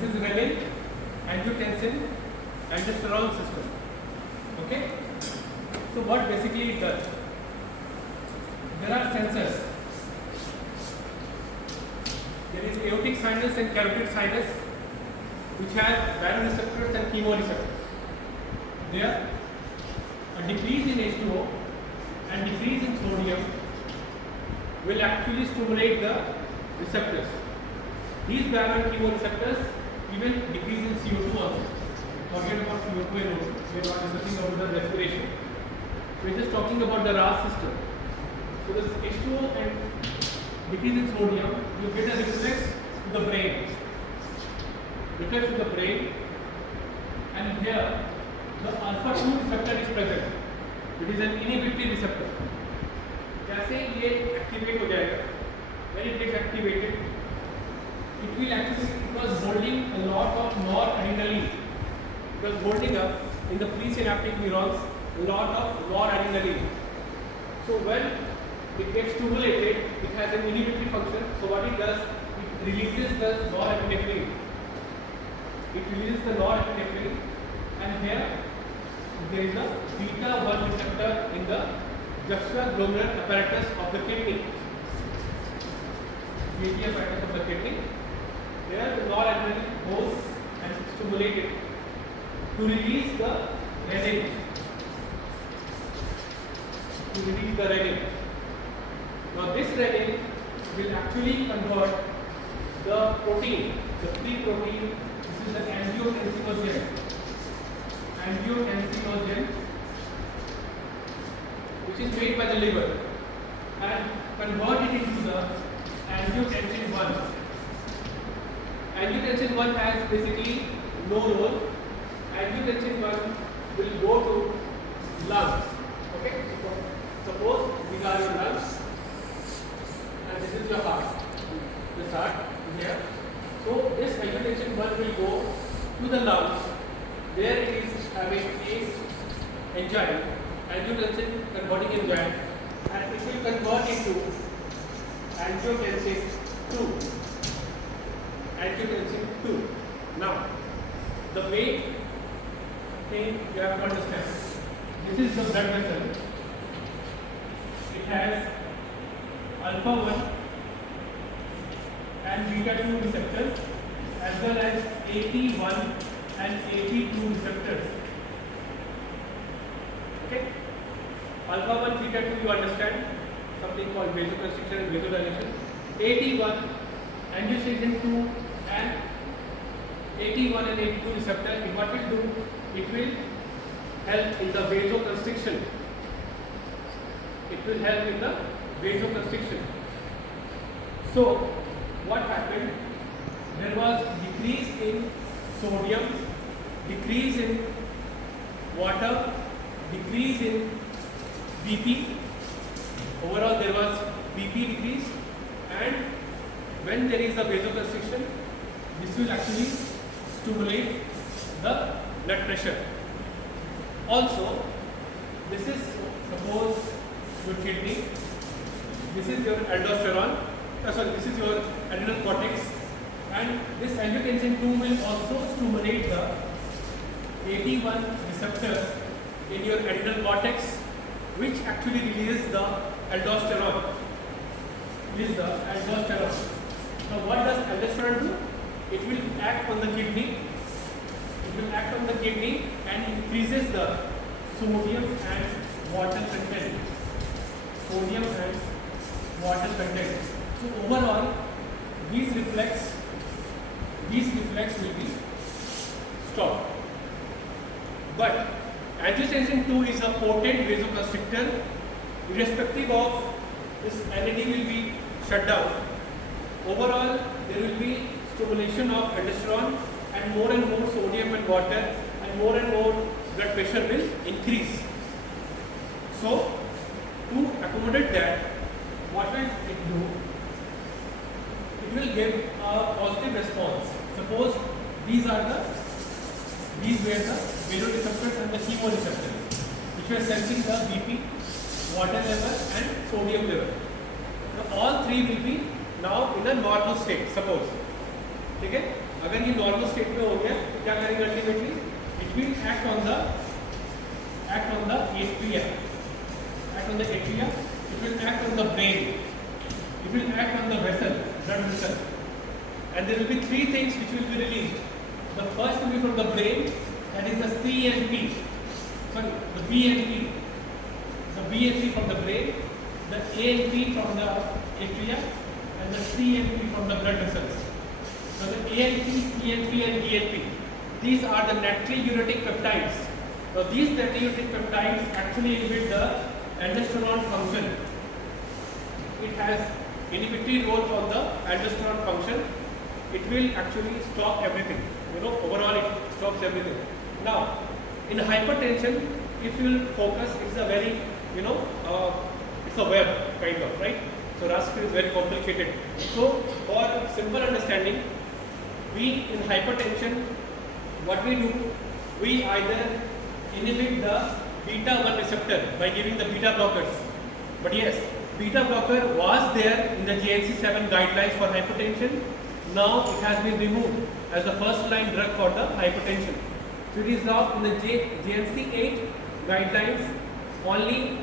This is renin, angiotensin, aldosterone system. Okay. So what basically it does? There are sensors. There is aortic sinus and carotid sinus, which have baroreceptors and chemoreceptors. There, a decrease in H2O and decrease in sodium will actually stimulate the receptors. These baro and chemoreceptors even decrease in CO2 also. Forget about CO2 and O2. We are not discussing about the respiration. We are just talking about the RAAS system. So this H2O and decrease in sodium, you get a reflex to the brain. Reflex to the brain, and here the alpha 2 receptor is present. It is an inhibitory receptor. जैसे ये activate हो जाएगा, when it gets activated, it will actually, it was holding a lot of noradrenaline. It was holding up in the presynaptic neurons a lot of noradrenaline. So when it gets stimulated, it has an inhibitory function. So what it does, it releases the norepinephrine. It releases the norepinephrine, and here there is a beta 1 receptor in the juxtaglomerular apparatus of the kidney. Beta apparatus of the kidney. There the noradrenaline goes and stimulated to release the renin. To release the renin. Now this renin will actually convert the protein, the free protein. This is the angiotensinogen. Angiotensinogen, which is made by the liver, and convert it into the angiotensin 1. Angiotensin 1 has basically no role. Angiotensin 1 will go to lungs. Okay? Suppose these are your lungs, and this is your heart. This heart is here. So this angiotensin 1 will go to the lungs. There it is having a enzyme, angiotensin converting enzyme, and it will convert into angiotensin 2. Angiotensin 2. Now, the main thing you have to understand, this is the blood vessel. It has alpha 1 and beta 2 receptors, as well as AP1 and AP2 receptors. Okay? Alpha 1, beta 2, you understand, something called vasoconstriction and vasodilation. AT1, angiotensin 2 and AT1 and AT2 receptor, what it will do, it will help in the vasoconstriction. It will help in the vasoconstriction. So, what happened? There was decrease in sodium, decrease in water, decrease in BP. Overall, there was BP decrease, and when there is a vasoconstriction, this will actually stimulate the blood pressure. Also, this is, suppose, your kidney. This is your aldosterone. This is your adrenal cortex, and this angiotensin 2 will also stimulate the AT1 receptor in your adrenal cortex, which actually releases the aldosterone. Now, what does aldosterone do? It will act on the kidney. It will act on the kidney and increases the sodium and water content. Sodium and water content. So overall, these reflex will be stopped. But angiotensin 2 is a potent vasoconstrictor. Irrespective of this, NAD will be shut down. Overall, there will be stimulation of aldosterone, and more sodium and water, and more blood pressure will increase. So, to accommodate that, what will it do? It will give a positive response. Suppose these were the vasoreceptors and the chemoreceptors, which were sensing the BP, water level and sodium level. Now all three will be now in a normal state. Suppose ठीक है, अगर ये normal state में हो गया तो क्या करेंगे ultimately, it will act on the atria, it will act on the brain, it will act on the vessel, blood vessel, and there will be three things which will be released. The first will be from the brain, that is the CNP, sorry, the BNP, the BNP from the brain, the ANP from the atria, and the CNP from the blood vessels. So the ANP, CNP and BNP, these are the natriuretic peptides. Now these natriuretic peptides actually inhibit the aldosterone function. It has inhibitory role on the aldosterone function. It will actually stop everything. Overall it stops everything. Now, in hypertension, if you will focus, it's a very, it's a web kind of, right? So RAAS is very complicated. So for simple understanding, we in hypertension, what we do, we either inhibit the beta-1 receptor by giving the beta blockers. But yes, beta blocker was there in the JNC7 guidelines for hypertension. Now it has been removed as the first line drug for the hypertension. So it is now in the JNC8 guidelines only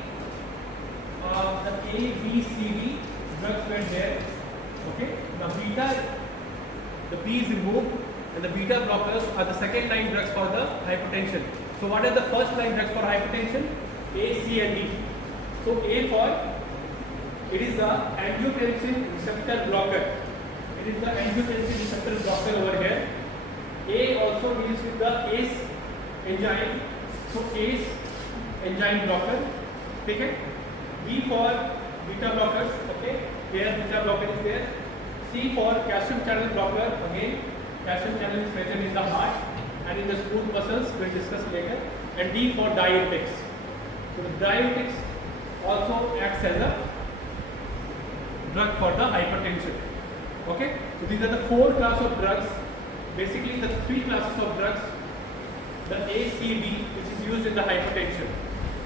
the A, B, C, D drugs were there. Okay, the B is removed and the beta blockers are the second line drugs for the hypertension. So what are the first line drugs for hypertension? A, C and D. So A for, it is the angiotensin receptor blocker. It is the angiotensin receptor blocker over here. A also deals with the ACE enzyme. So ACE enzyme blocker. Okay. B for beta blockers. Okay. Here beta blocker is there. C for calcium channel blocker. Again, calcium channel is present in the heart and in the smooth muscles, we'll discuss later. And D for diuretics. So the diuretics also acts as a drug for the hypertension. Okay, so these are the four classes of drugs. Basically the three classes of drugs, the A, C, D, which is used in the hypertension,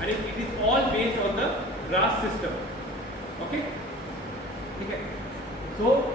and it is all based on the RAAS system. Okay, so